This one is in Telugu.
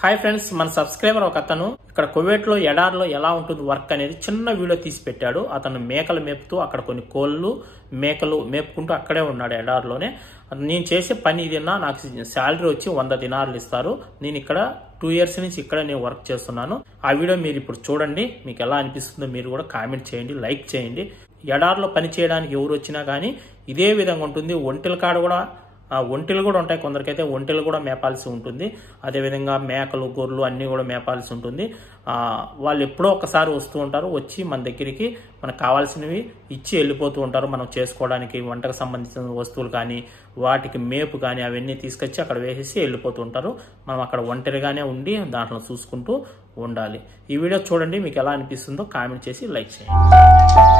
హాయ్ ఫ్రెండ్స్, మన సబ్స్క్రైబర్ ఒక అతను ఇక్కడ కువైట్లో ఎడారిలో ఎలా ఉంటుంది వర్క్ అనేది చిన్న వీడియో తీసి పెట్టాడు. అతను మేకలు మేపుతూ అక్కడ కొన్ని కోళ్ళు మేకలు మేపుకుంటూ అక్కడే ఉన్నాడు ఎడారిలోనే. నేను చేసే పని ఇదిన్నా, నాకు శాలరీ వచ్చి 100 దినార్లు ఇస్తారు. నేను ఇక్కడ 2 years నుంచి ఇక్కడ నేను వర్క్ చేస్తున్నాను. ఆ వీడియో మీరు ఇప్పుడు చూడండి, మీకు ఎలా అనిపిస్తుందో మీరు కూడా కామెంట్ చేయండి, లైక్ చేయండి. ఎడారిలో పని చేయడానికి ఎవరు వచ్చినా కానీ ఇదే విధంగా ఉంటుంది. ఒంటెలు కూడా ఉంటాయి, కొందరికైతే ఒంటెలు కూడా మేపాల్సి ఉంటుంది. అదేవిధంగా మేకలు గొర్రెలు అన్నీ కూడా మేపాల్సి ఉంటుంది. వాళ్ళు ఎప్పుడో ఒకసారి వస్తూ ఉంటారు, వచ్చి మన దగ్గరికి మనకు కావాల్సినవి ఇచ్చి వెళ్ళిపోతూ ఉంటారు. మనం చేసుకోవడానికి వంటకు సంబంధించిన వస్తువులు కానీ వాటికి మేపు కానీ అవన్నీ తీసుకొచ్చి అక్కడ వేసేసి వెళ్ళిపోతూ ఉంటారు. మనం అక్కడ ఒంటరిగానే ఉండి దాంట్లో చూసుకుంటూ ఉండాలి. ఈ వీడియో చూడండి, మీకు ఎలా అనిపిస్తుందో కామెంట్ చేసి లైక్ చేయండి.